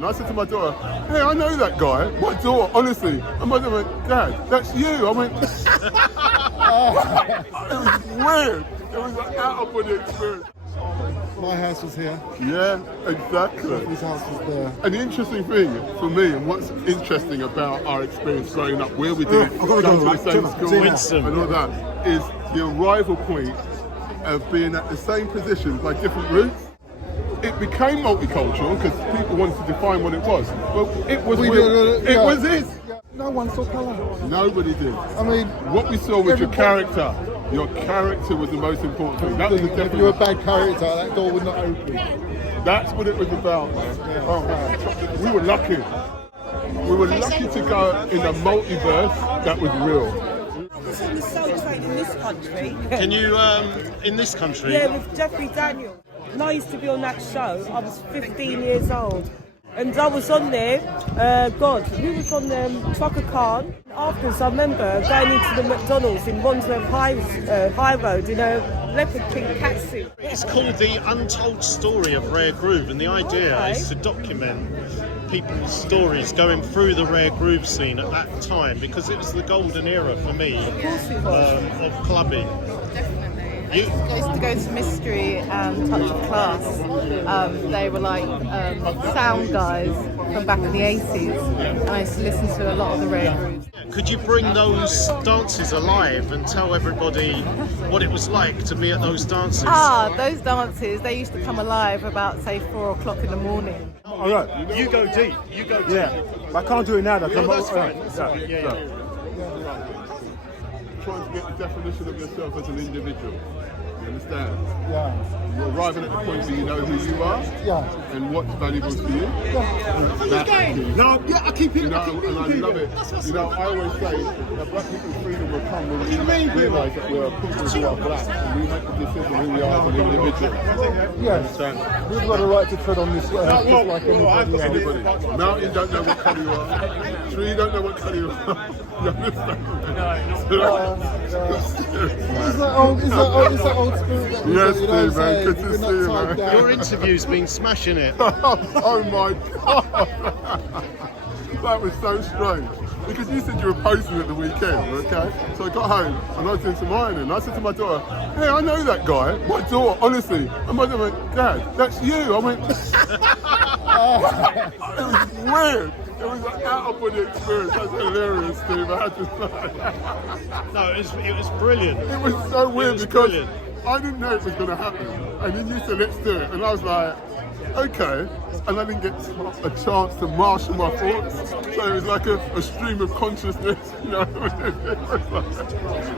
And I said to my daughter, hey, I know that guy. My daughter, honestly. And my daughter went, Dad, that's you. I went, it was weird. It was an out-of-body experience. My house was here. Yeah, exactly. His house was there. And the interesting thing for me, and what's interesting about our experience growing up, where we did go to the same school and all that, is the arrival point of being at the same position by different routes. It became multicultural because people wanted to define what it was. But it was was this. No one saw colour. Nobody did. I mean, what we saw was your character. Your character was the most important thing. That was the if you were a bad character, that door would not open. That's what it was about, man. Yeah. Oh man, we were lucky. We were lucky to go in a multiverse that was real. I was on the Soul Train in this country. Can you, in this country? Yeah, with Jeffrey Daniels. And I used to be on that show. I was 15 years old. And I was on there, who was on Trucker Khan? Afterwards, I remember going into the McDonald's in Wandsworth High Road in a leopard pink catsuit. It's called the Untold Story of Raregroove, and the idea is to document people's stories going through the rare groove scene at that time, because it was the golden era for me of clubbing. I used to go to Mystery and Touch of Class. They were like sound guys from back in the 80s, and I used to listen to a lot of the rare grooves. Could you bring those dances alive and tell everybody what it was like to be at those dances? Those dances, they used to come alive about, say, 4 o'clock in the morning. All right. You go deep. You go deep. Yeah, but I can't do it now. Though, that's fine. Yeah. Trying to get the definition of yourself as an individual. You understand? Yeah. You're arriving at the point where you know who you are and what's valuable to you. No, yeah, I keep it. And I love it. You know, I always say that black people's freedom will come when we realise that we're people who are black and we make the decision who we are as an individual. Yes. We've got a right to tread on this earth just like anybody else. Mountain don't know what colour you are. Tree don't know what colour you are. You understand? Is that old spirit? Yes, Steve, man. Good to see you, man. Your interview's been smashing it. Oh my God. That was so strange. Because you said you were posting at the weekend, okay? So I got home and I was doing some ironing. And I said to my daughter, hey, I know that guy. My daughter, honestly. And my daughter went, Dad, that's you. I went, it was weird. It was an out-of-body experience. That's hilarious, Steve. I had to say. No, it was brilliant. It was so weird because I didn't know it was going to happen. And then you said, let's do it. And I was like, okay. And I didn't get a chance to marshal my thoughts. So it was like a stream of consciousness, you know.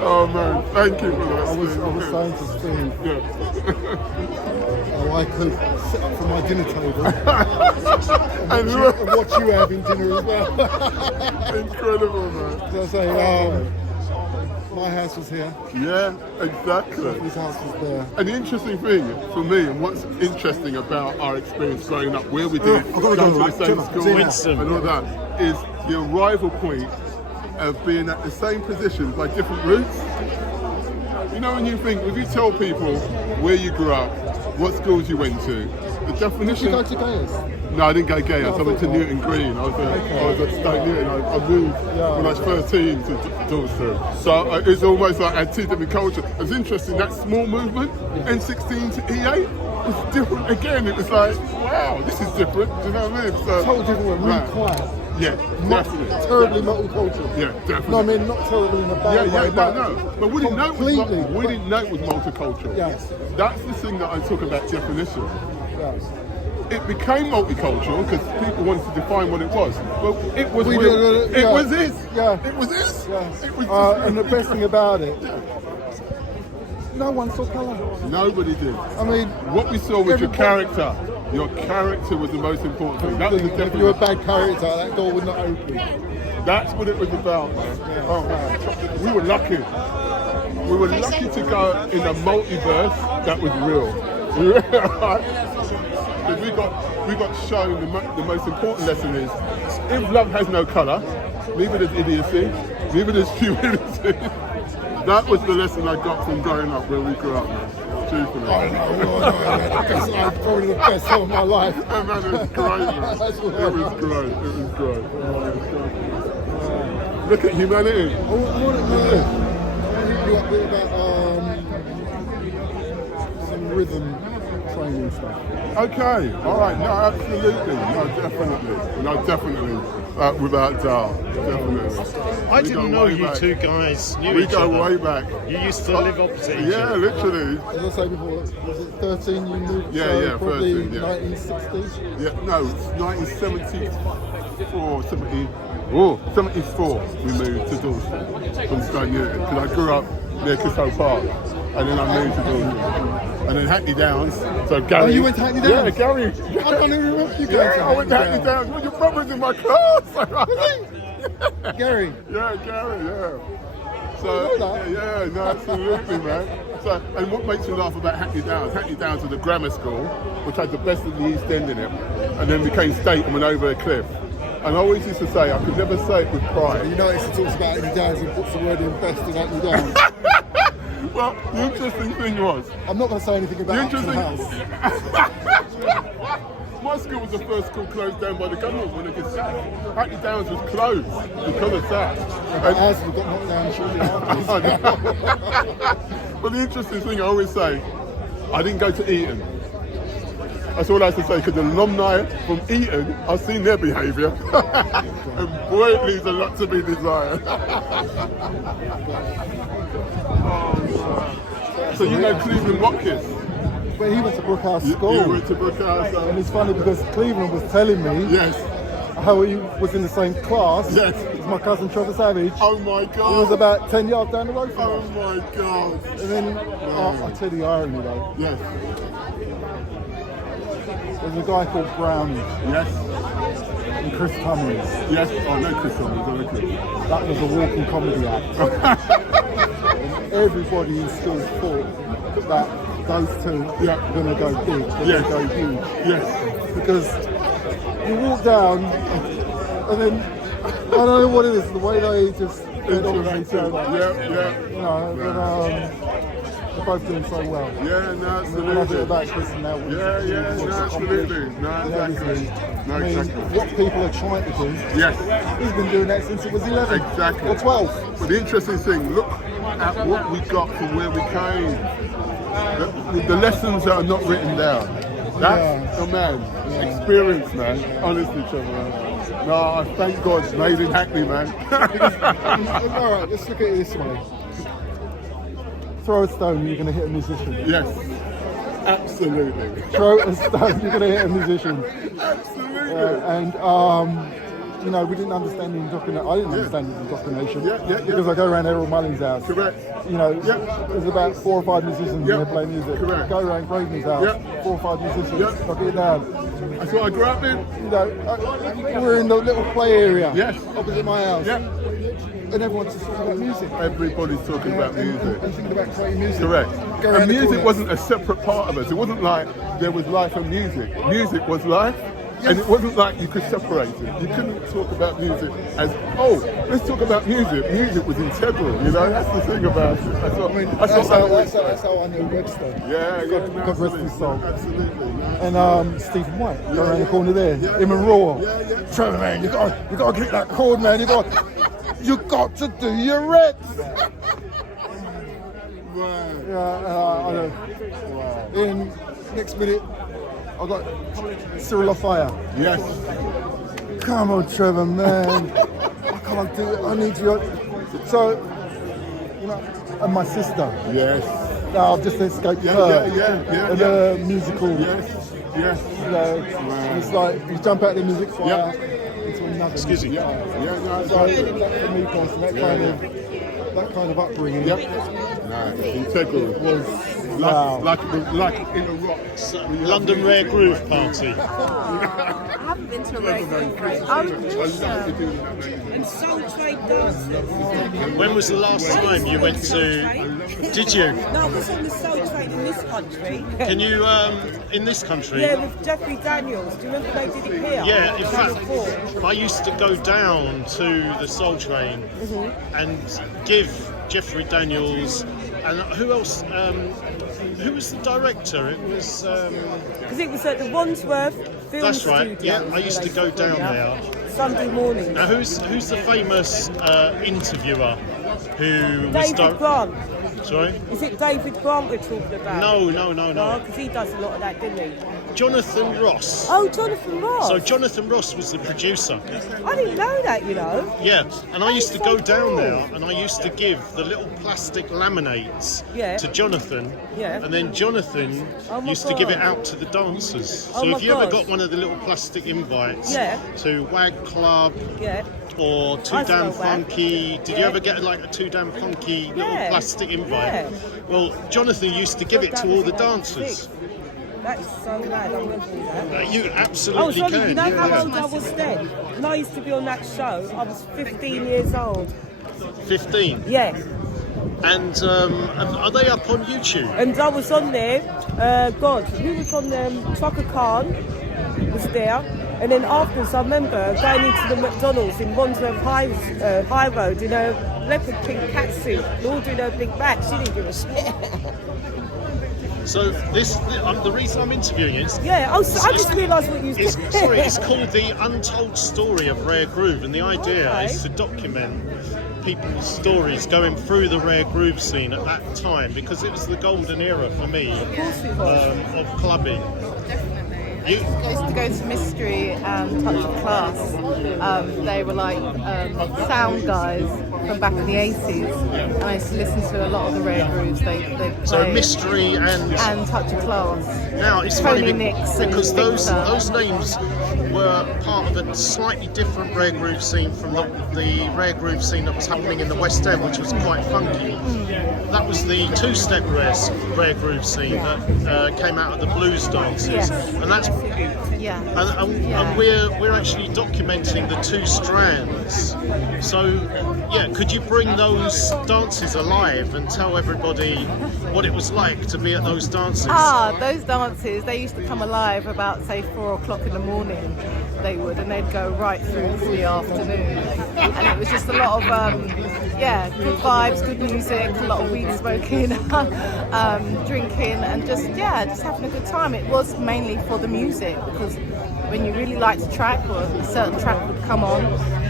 Oh man, thank you for that. I was saying to Steve, I could sit up from my dinner table and watch you having dinner as well. Incredible, man. So I say, my house was here. Yeah, exactly. His house was there. And the interesting thing for me, and what's interesting about our experience growing up, where we did go to the same school and all that, is the arrival point of being at the same position by different routes. You know, when you think, if you tell people where you grew up, what schools you went to, the definition. Did you go to Gaius? No, I didn't go Gaius. I went to Newton Green. I was at Stoke Newton. I moved when I was 13 to Dorset. So it's almost like I had two different cultures. It's interesting, that small movement, N16 to E8, was different again. It was like, wow, this is different. Do you know what I mean? So, totally different, really quiet. Yeah, definitely. Terribly multicultural. Yeah, definitely. No, I mean, not terribly in a bad way. No. But we didn't know it was multicultural. Yes. That's the thing that I talk about definition. Yes. It became multicultural because people wanted to define what it was. But it was this. Yeah. It was this. Yes. It was and the best thing about it, no one saw colour. Nobody did. I mean, what we saw was your character. Your character was the most important thing. That was the if you were a bad character, that door would not open. That's what it was about, man. Oh man, we were lucky. We were lucky to go in a multiverse that was real. Because we got shown the most important lesson is, if love has no colour, neither does idiocy, neither does stupidity. That was the lesson I got from growing up where we grew up, man. truthfully. I know. That's like probably the best song of my life. Oh, man, it was great, man. It was great. It was great. Look at humanity. I want to hit you up a bit about some rhythm training stuff. Okay, all right. No, absolutely. No, definitely. Without doubt, definitely. I didn't know you two guys knew We each go other. way back. You used to live opposite each Yeah, other. literally. As I said before, was it 13 you moved? Yeah, so yeah, probably 13, yeah. 1960s. Yeah, no, it's 1974, 74 we moved to Dalston from Stone Newton because I grew up near Cussow Park and then I moved to Dalston. And then Hackney Downs, so Gary... Oh, you went to Hackney Downs? Yeah, Gary. I don't even remember you going to Yeah, I went to Hackney Downs. Well, your brother's in my class. Gary. Yeah, Gary, yeah. So, I know that. yeah, no, absolutely, man. So, and what makes me laugh about Hackney Downs was a grammar school, which had the best of the East End in it, and then became state and went over a cliff. And I always used to say, I could never say it with pride. You notice he talks about Hackney Downs and puts the word in best in Hackney Downs. Well, the interesting thing was, I'm not going to say anything about Hampton House. my school was the first school closed down by the government when it got sacked. Hackney Downs was closed because of that. But ours got knocked down shortly after. But the interesting thing I always say, I didn't go to Eton. That's all I have to say, because the alumni from Eton, I've seen their behaviour. And boy, it leaves a lot to be desired. So you know Cleveland Watkins? But he went to Brookhouse School. You went to Brookhouse. And it's funny because Cleveland was telling me Yes. how he was in the same class Yes. as my cousin Trevor Savage. Oh my God. He was about 10 yards down the road from Oh us. my God. And then, I'll tell you the irony though. Yes. There's a guy called Brownie Yes. and Chris Cummings. Yes. Oh, no, Chris Thomas. I know Chris. That was a walking comedy act. And everybody in school thought that those two Yeah. are going to go big, they're Yes. going to go huge. Yes. Because you walk down and then, I don't know what it is, the way they just get on with each other. Yeah. You know, but, they're both doing so well. Yeah, no, When I think absolutely. about Chris and that, Yeah, no, absolutely. No, exactly. No, I mean, exactly. what people are trying to do, Yes, he's been doing that since he was 11 exactly. or 12. But the interesting thing, look at what we got from where we came. The lessons that are not written down. That's the man. Experience, man. Honestly, Trevor, man. No, I thank God, made in Hackney, man. All right, let's look at it this way. Throw a stone, you're going to hit a musician. Yes, absolutely. Throw a stone, you're going to hit a musician. Absolutely. And you know, we didn't understand the indoctrination. I didn't understand the indoctrination because I go around Errol Mullins' house. Correct. You know, there's about 4 or 5 musicians Yep. and they play music. Correct. Go around Graydon's house, Yep. 4 or 5 musicians, Yep. knock it down. That's what I grew up in. You know, we're in the little play area Yes. opposite my house. Yep. And everyone's just talking about music. Everybody's talking about music. And thinking about creating music. Correct. Go around And the music corner. wasn't a separate part of us. It wasn't like there was life and music. Music was life. And it wasn't like you could separate it. You couldn't talk about music as, oh, let's talk about music. Music was integral, you know? That's the thing about it. That's what, I mean, that's what I always say. that's how I knew Webster. Yeah, God rest his soul. Absolutely. And Stephen White, go around the corner there, him and Raw. Trevor, man, you got to get that chord, man. You got to do your reps. Right. I know. In next minute, I got Cyril on fire. Yes. Come on, Trevor, man. I can't do it. I need you. So, you know, and my sister. Yes. I've just escaped her. Yeah. And the musical. Yes. Yes. You know, it's like you jump out the music fire Yep. into another. Excuse me. music fire. Yeah, no, So that for me personally, that kind of upbringing Yep. No, integral. was wow. Like in a rock. London Rare Groove Party. I haven't been to a RAREGROOVE rave. I was And Soul Trade dancers. When was the last time you went to? Did you? No, I was on the Soul Trade in this country. Can you in this country? Yeah, with Jeffrey Daniels. Do you remember they did it here? Yeah, in Channel fact, 4. I used to go down to the Soul Train and give Jeffrey Daniels and who else? who was the director? It was. Because it was at the Wandsworth Film That's right. Studio. Yeah, I used to go down there. Sunday morning. Now, who's the famous interviewer who was David Grant. Sorry? Is it David Grant we're talking about? No. Because he does a lot of that, didn't he? Jonathan Ross. Oh, Jonathan Ross. So Jonathan Ross was the producer. I didn't know that, you know. Yeah, and I used to so go down cool. there and I used to give the little plastic laminates to Jonathan. Yeah. And then Jonathan used to give it out to the dancers. So if you ever got one of the little plastic invites to Wag Club or Too Damn Funky, did you ever get like a Too Damn Funky little plastic invite? Well, Jonathan used to give it to all the dancers. That's so mad, I'm going to do that. You absolutely can. You know how old I was then? When I used to be on that show, I was 15 years old. 15? Yeah. And are they up on YouTube? And I was on there, who was on there? Chaka Khan was there. And then afterwards, I remember going into the McDonald's in Wandsworth High Road in a leopard pink catsuit, ordering a Big Mac. She didn't give a shit. So the reason I'm interviewing is... Yeah, I just realised what you said. It's called The Untold Story of Raregroove, and the idea is to document people's stories going through the rare groove scene at that time, because it was the golden era for me of clubbing. I used to go to Mystery and Touch of Class. They were like sound guys from back in the 80s, and I used to listen to a lot of the rare grooves they played. So Mystery and Touch of Class. Now it's Tony funny Nix because and those names were part of a slightly different rare groove scene from the rare groove scene that was happening in the West End, which was quite funky. That was the two-step rare groove scene that came out of the blues dances, and that's and we're actually documenting the two strands. So could you bring those dances alive and tell everybody what it was like to be at those dances? Those dances, they used to come alive about say 4 o'clock in the morning. They would, and they'd go right through the afternoon, and it was just a lot of good vibes, good music, a lot of weed smoking, drinking, and just having a good time. It was mainly for the music, because when you really liked a track or a certain track would come on,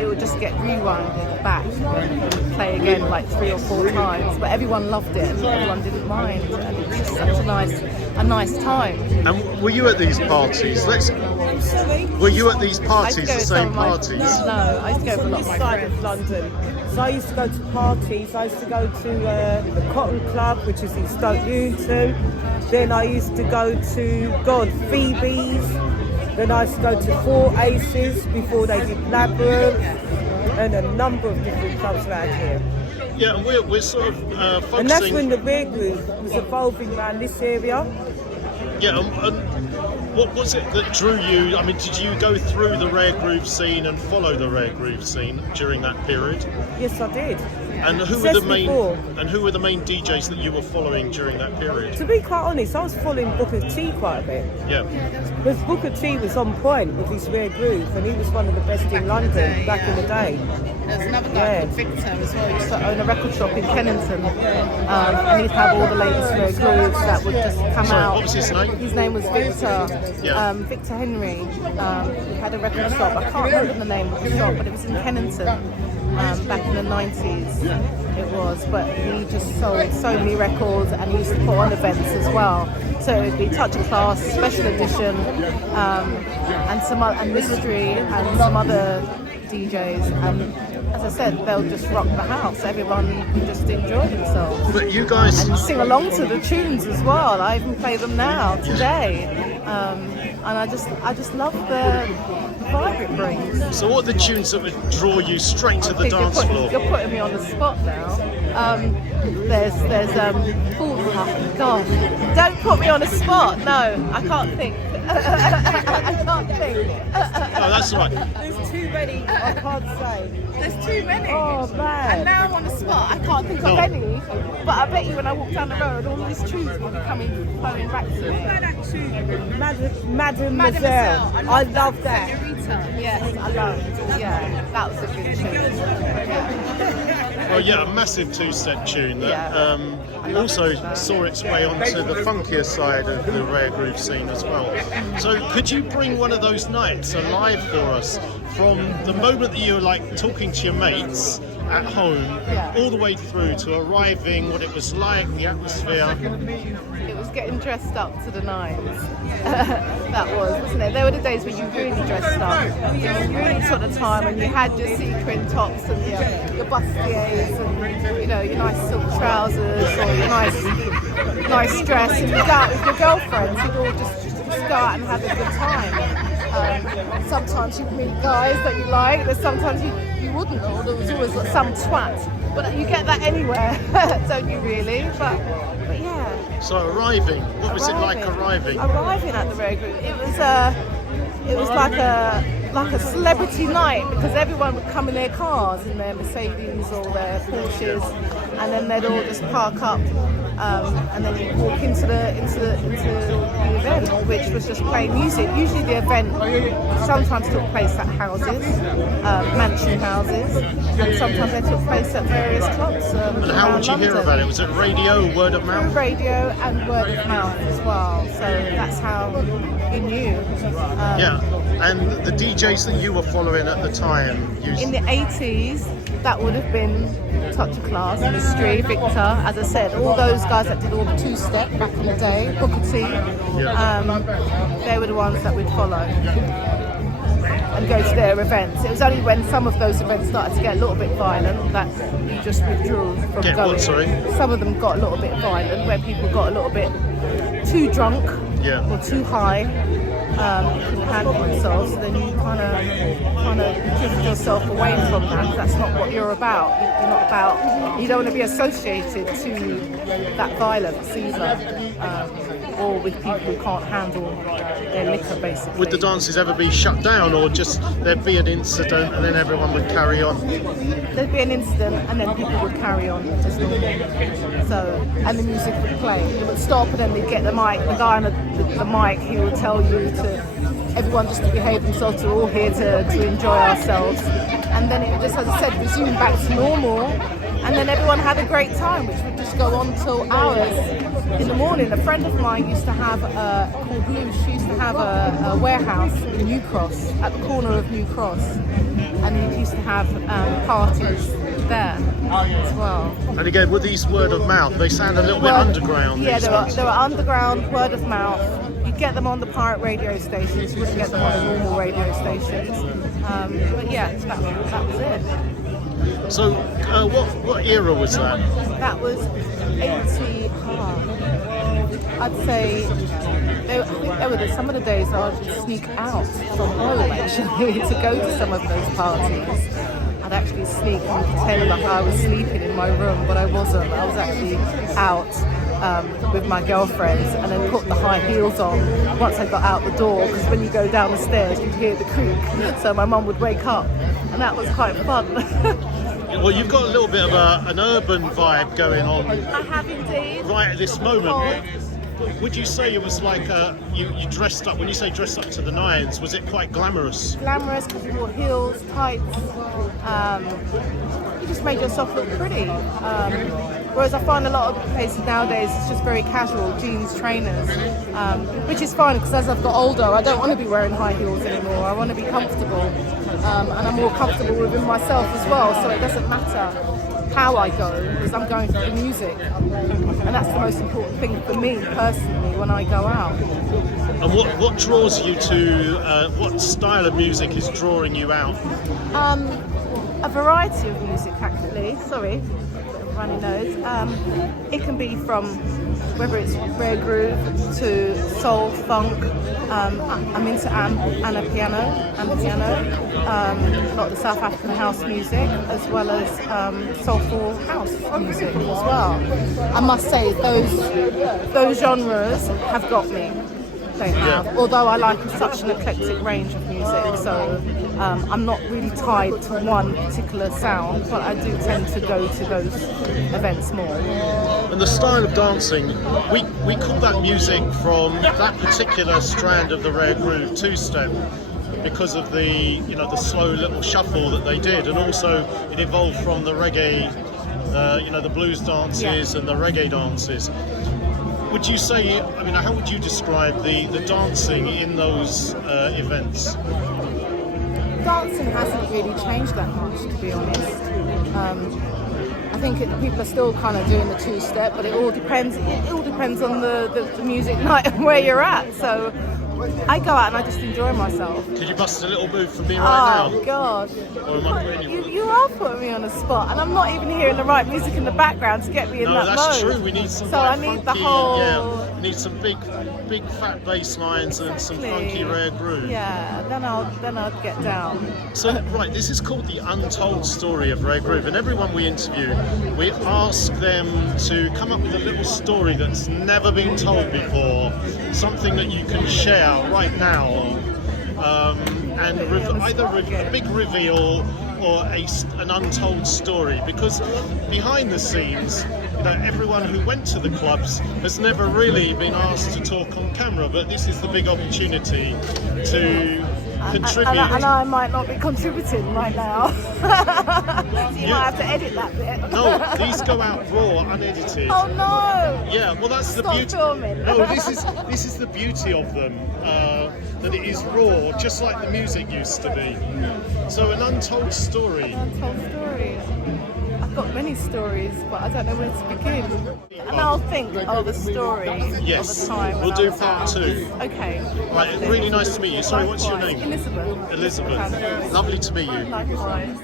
it would just get rewinded back and play again like 3 or 4 times. But everyone loved it and everyone didn't mind, and it was just such a nice time. And were you at these parties? Were you at these parties, the same parties? No, I used to go with a lot of my friends. Of London. So I used to go to parties. I used to go to the Cotton Club, which is in Stoke Newington. Then I used to go to Phoebe's. Then I used to go to Four Aces before they did Labyrinth, and a number of different clubs around here. Yeah, and we're sort of focusing... And that's when the RAREGROOVE was evolving around this area. Yeah, and what was it that drew you? I mean, did you go through the rare groove scene and follow the rare groove scene during that period? Yes, I did. And who were the main DJs that you were following during that period? To be quite honest, I was following Booker T quite a bit. Yeah. Because Booker T was on point with his rare groove, and he was one of the best in London back in the day. There's another guy called Victor as well. He used to own a record shop in Kennington, and he'd have all the latest rare grooves that would just come out. What was his name? His name was Victor. Victor Henry. He had a record shop. I can't remember the name of the shop, but it was in Kennington. Back in the 90s it was, but he just sold so many records, and he used to put on events as well. So it would be Touch of Class, Special Edition, and Mystery, and some other DJs, and as I said, they'll just rock the house. Everyone just enjoy themselves. But you guys... And sing along to the tunes as well. I even play them now, today. And I just love the vibe it brings. So what are the tunes that would draw you straight to the dance floor? You're putting me on the spot now. There's oh God, don't put me on the spot. No, I can't think. I can't think. Oh, that's all right. There's too many, I can't say. There's too many. Oh man. And now I'm on the spot. I can't think of any. But I bet you when I walk down the road, all these tunes will be flowing back to me. Mademoiselle. I love that. Yes, I love. Yeah, that was a good tune. Yeah. Well, yeah, a massive two-step tune that also saw its way onto the funkier side of the rare groove scene as well. So could you bring one of those nights alive for us, from the moment that you were like talking to your mates at home all the way through to arriving, what it was like, the atmosphere? It was getting dressed up to the nines. That was, wasn't it? There were the days when you really dressed up. You really took the time, and you had your sequin tops and your bustiers and your nice silk trousers or your nice dress, and you go out with your girlfriends. You'd all just go out and have a good time. Sometimes you'd meet guys that you like. There's sometimes you wouldn't, or there was always some twat. But you get that anywhere, don't you really? But yeah. So arriving, what was it like arriving? Arriving at the Rare Groove, it was like a celebrity night, because everyone would come in their cars, in their Mercedes or their Porsches, and then they'd all just park up, and then you'd walk into the event, which was just playing music. Usually the event sometimes took place at houses, mansion houses, and sometimes they took place at various clubs. And how would you hear about it? Was it radio, word of mouth? Radio and word of mouth as well. So that's how you knew. Yeah, and the DJs that you were following at the time used... In the 80s, that would have been Touch of Class, Mystery, Victor, as I said, all those guys that did all the two-step back in the day, Booker T, they were the ones that we'd follow and go to their events. It was only when some of those events started to get a little bit violent that you just withdrew from going. What, sorry? Some of them got a little bit violent, where people got a little bit too drunk or too high, couldn't handle themselves, so then you kind of drift yourself away from that. That's not what you're about. You're not about. You don't want to be associated to that violence either, or with people who can't handle their liquor, basically. Would the dances ever be shut down, or just there'd be an incident and then everyone would carry on? There'd be an incident and then people would carry on as normal. So, and the music would play. It would stop, and then they'd get the mic. The guy on the mic, he would tell you everyone just to behave themselves. We're all here to enjoy ourselves. And then it would just, as I said, resume back to normal. And then everyone had a great time, which would just go on till hours in the morning. A friend of mine used to have, called Lou, she used to have a warehouse in New Cross, at the corner of New Cross. And he used to have parties there as well. And again, with these word of mouth, they sound a little bit underground. Yeah, they were underground, word of mouth. You'd get them on the pirate radio stations, you wouldn't get them on the normal radio stations. But yeah, that was it. So, what era was that? That was 80. I'd say there were some of the days that I'd sneak out from home actually to go to some of those parties. I'd actually sneak and pretend like I was sleeping in my room, but I wasn't. I was actually out with my girlfriends, and then put the high heels on once I got out the door, because when you go down the stairs you'd hear the creak, so my mum would wake up, and that was quite fun. Well, you've got a little bit of an urban vibe going on. I have indeed. Right at this moment. Would you say it was like you dressed up, when you say dressed up to the nines, was it quite glamorous? Glamorous, because you wore heels, tights, you just made yourself look pretty. Whereas I find a lot of places nowadays it's just very casual, jeans, trainers, which is fine, because as I've got older I don't want to be wearing high heels anymore. I want to be comfortable, and I'm more comfortable within myself as well, so it doesn't matter how I go, because I'm going for the music, and that's the most important thing for me personally when I go out. And what draws you to, what style of music is drawing you out? A variety of music actually, sorry, runny nose. It can be from, whether it's rare groove to soul, funk. I'm into and piano, a lot of the South African house music, as well as soulful house music as well. I must say those genres have got me. They have. Although I like such an eclectic range of music, so I'm not really tied to one particular sound, but I do tend to go to those events more. And the style of dancing, we call that music from that particular strand of the rare groove two-step. because of the the slow little shuffle that they did, and also it evolved from the reggae, the blues dances and the reggae dances. Would you say, I mean, how would you describe the dancing in those events? Dancing hasn't really changed that much, to be honest. I think people are still kind of doing the two-step, but it all depends. It all depends on the music night and where you're at. So I go out and I just enjoy myself. Could you bust a little move for me right now? Oh God! Or am I putting You are putting me on a spot, and I'm not even hearing the right music in the background to get me in that mode. No, that's true. We need some. So I need funky, the whole. Yeah, we need some big fat bass lines and some funky rare groove. Yeah, then I'll get down. So right, this is called the Untold Story of Rare Groove, and everyone we interview, we ask them to come up with a little story that's never been told before, something that you can share right now, and either a big reveal or an untold story, because behind the scenes, everyone who went to the clubs has never really been asked to talk on camera, but this is the big opportunity to contribute. And I might not be contributing right now. You might have to edit that bit. No, these go out raw, unedited. Oh no! Yeah, well that's the Stop beauty. filming. No, this is the beauty of them. That it is raw, just like the music used to be. So an untold story. Untold story. I've got many stories, but I don't know where to begin. And I'll think of a story Yes, of a time. we'll when do I was part out. 2. Okay. Right, really nice to meet you. Sorry, what's your name? Elizabeth. Elizabeth. Lovely to meet you. Likewise.